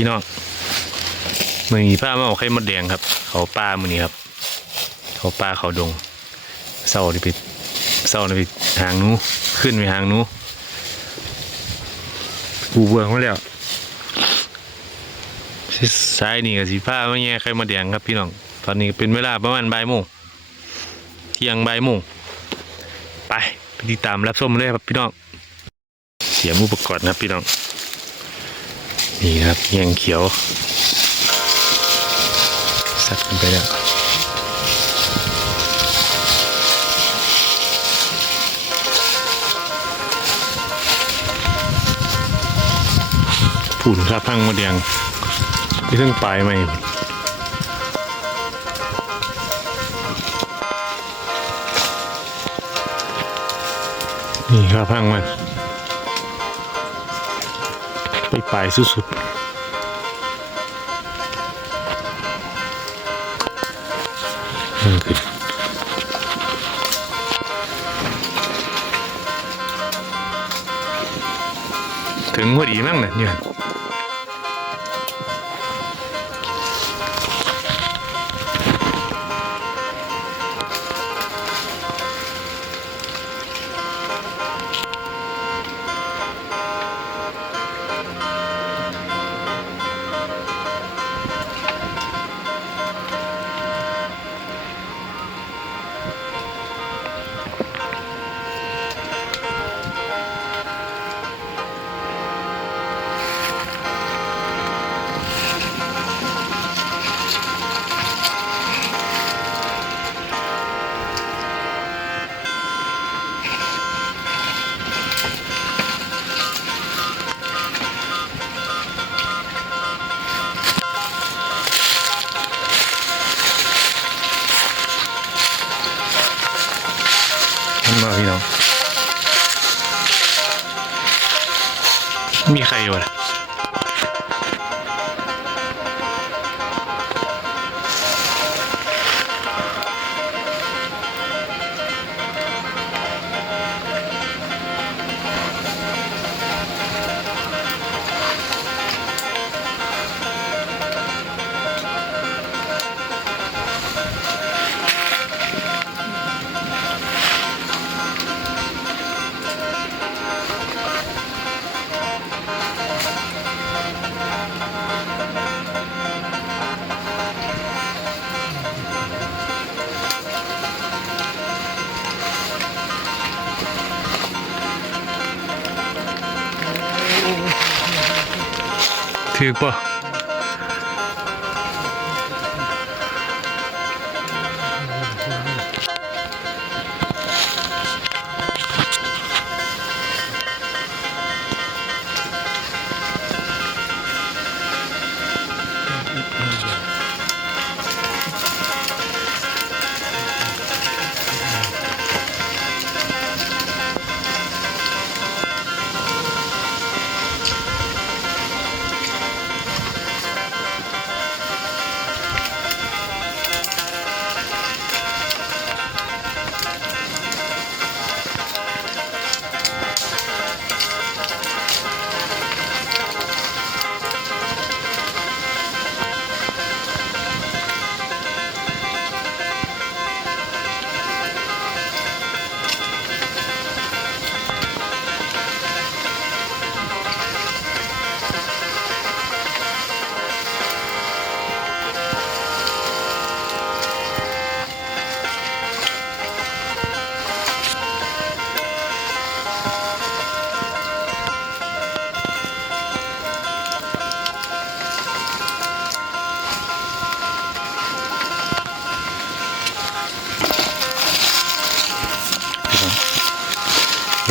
พี่น้องมือนี้ป้ามาเอาไข่มดแดงครับ เขาปลามือนี้ครับ เขาปลาเขาดงเศร้าดิไปเศร้าดิไปหางนู้ขึ้นไปหางนู้กูเบื่อมาแล้วซ้ายนี่กับสีผ้าไม่แย่ไข่มดแดงครับพี่น้องตอนนี้เป็นเวลาประมาณบ่ายโมงเที่ยงบ่ายโมงไปไปติดตามรับชมเลยครับพี่น้องเสียงอุปกรณ์นะพี่น้อง นี่ครับแยงเขียวสัดกันไปแล้วผุนครับพังมาเดียงที่เพิ่งปลายมาอยู่นี่ครับพังมัน ปปลายสุดๆนั่นคือถึงพอดีมั้งเนี่ย มีใครอยู่ล่ะ ถือ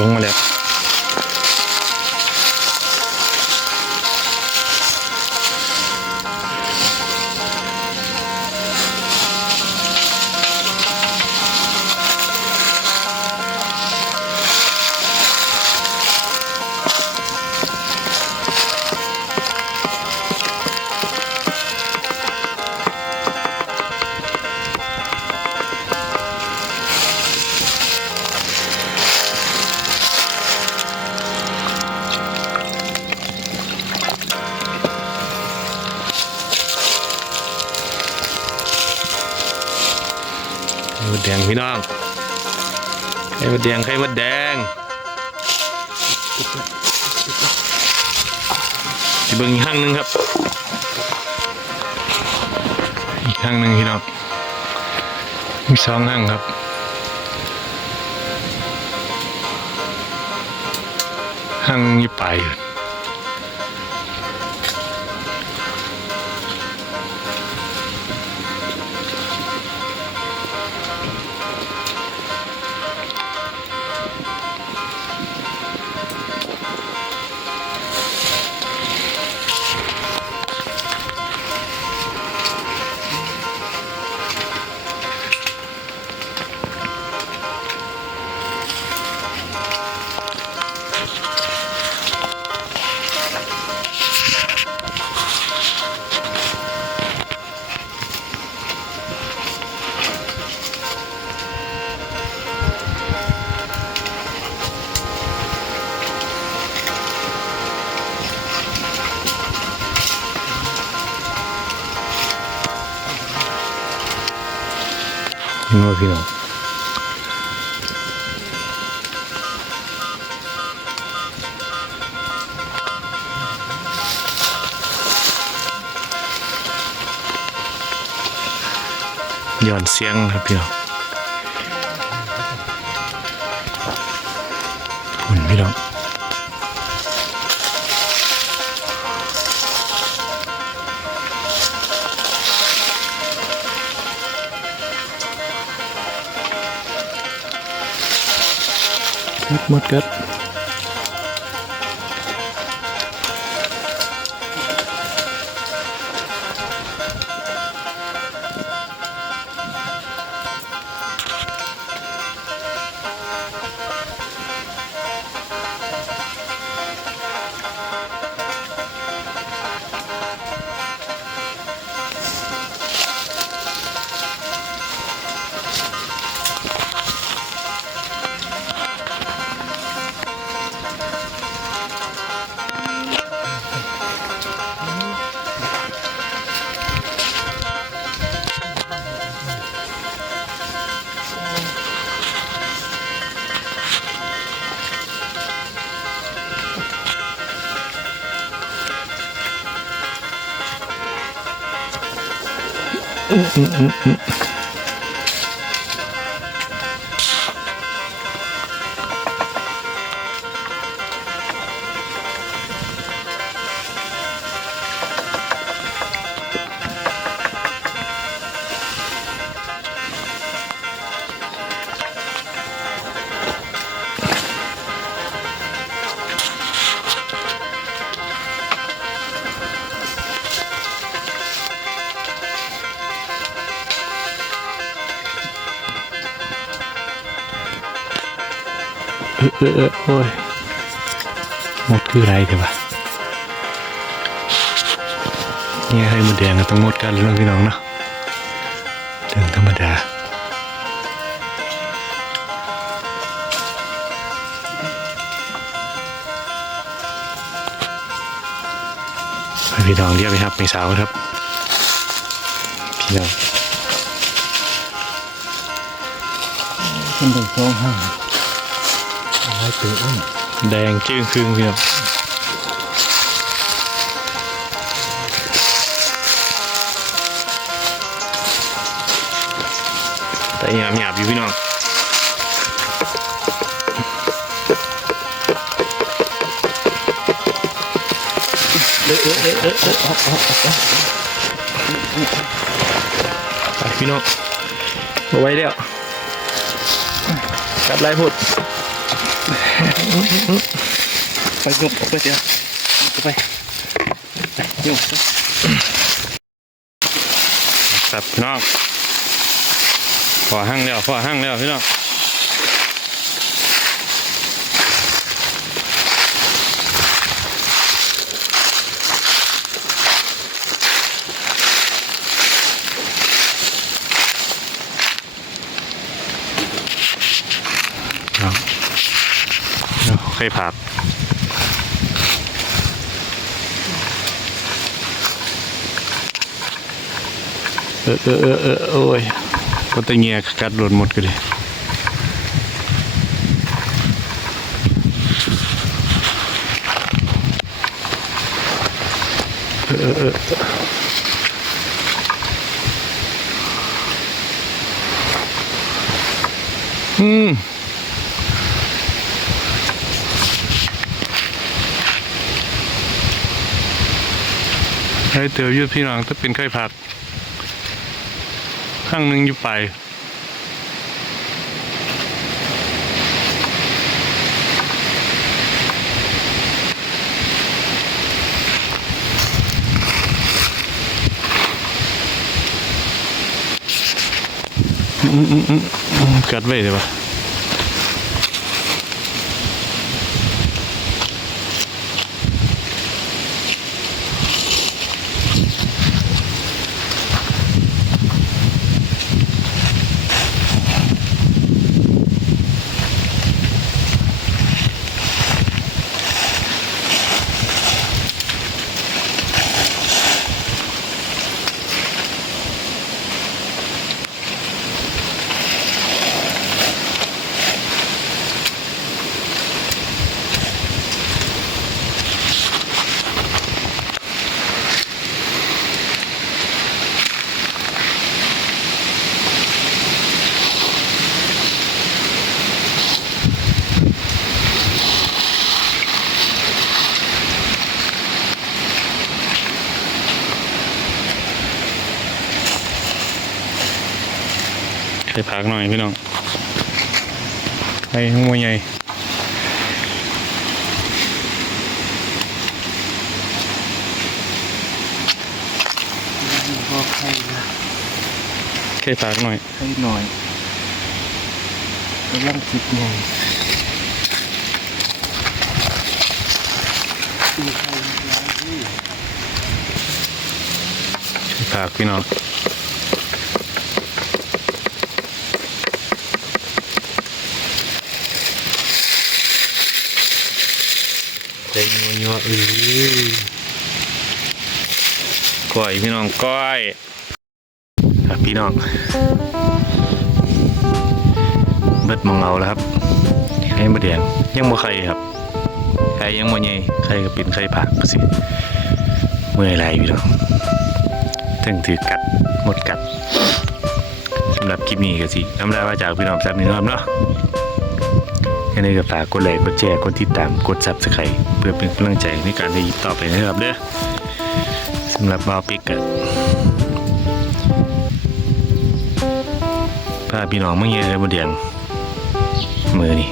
ลงมาแล้ว พี่น้องไข่มดแดงไข่มดแดงสิเบิ่งอีกห้างหนึ่งครับ อีกห้างหนึ่งพี่น้องมีสองห้างครับห้างอยู่ปายอยู่ เห็นว่าพี่น้องย้อนเสียงครับพี่น้องหุ่นพี่น้อง ห มดหมดกัด เออเออเออโอ้ยหมดคืออะไรเดี๋ยววะเนี่ยให้มันแดงก็ต้องหมดกันแล้วพี่น้องเนาะเรื่องธรรมดาพี่น้องเรียกไปครับไม่สาวครับ พี่น้องขึ้นไปสองห้า อะไรเตะอ้นแดงจื้อครึ่งพี่น้องแต่หยาบหยาบอยู่พี่น้องเออเออเออเออเออออกออกออกไปพี่น้องมาไว้แล้วกลับไรพูด ไปยกออกไปเดี๋ยวไป ไปยกครับพี่น้องพอหั่งแล้วพอหั่งแล้วพี่น้อง เอยผับเออเออเออเออโอ้ยก็ตะเงียกัดโดนหมดก็ดิเออเออเอออืม ไอ้เต๋อยืดพี่น้องถ้าเป็นไข้ผัก ข้างหนึ่งอยู่ไปอืมอืมอืมกัดไว้เลยปะ ส่ผักหน่อยพี่น้องไอ้หัวใหญ่พอไข่นะใส่ผักหน่อยไข่หน่อยกำลังคิดไงตีไข่ยาวที่ใส่ผักพี่น้องใส่ยัวยัวๆเออก้อยพี่น้องก้อยครับพี่น้องเบิดมองเอาแล้วครับไข่มดแดงยังบ่ไข่ครับไข่ยังบ่ใหญ่ไข่ก็เป็นไข่ผักสิเมื่อยไหลพี่น้องถึงถือกัดหมดกัดสำหรับคลิปนี้ก็สิน้ำลาว่าจากพี่น้องสักนิดนะครับเนาะ ยังไงก็ฝากกดไลค์กดแชร์กดติดตามกดซับสไครต์เพื่อเป็นกำลังใจในการที่ต่อไปนะครับเด้อสำหรับบาวปิกอะพาพี่น้องมาเยี่ยมบนเดียงมือนี่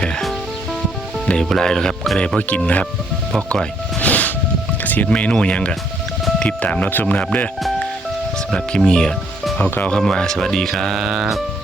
ก็ได้บหลายแล้วครับ ก็ได้พอกินนะครับพอก่อยเสียดเมนูยังกะติดตามรับชมนะครับเด้อสำหรับคลิปนี้ก็เอาเกล่าวคำว่าสวัสดีครับ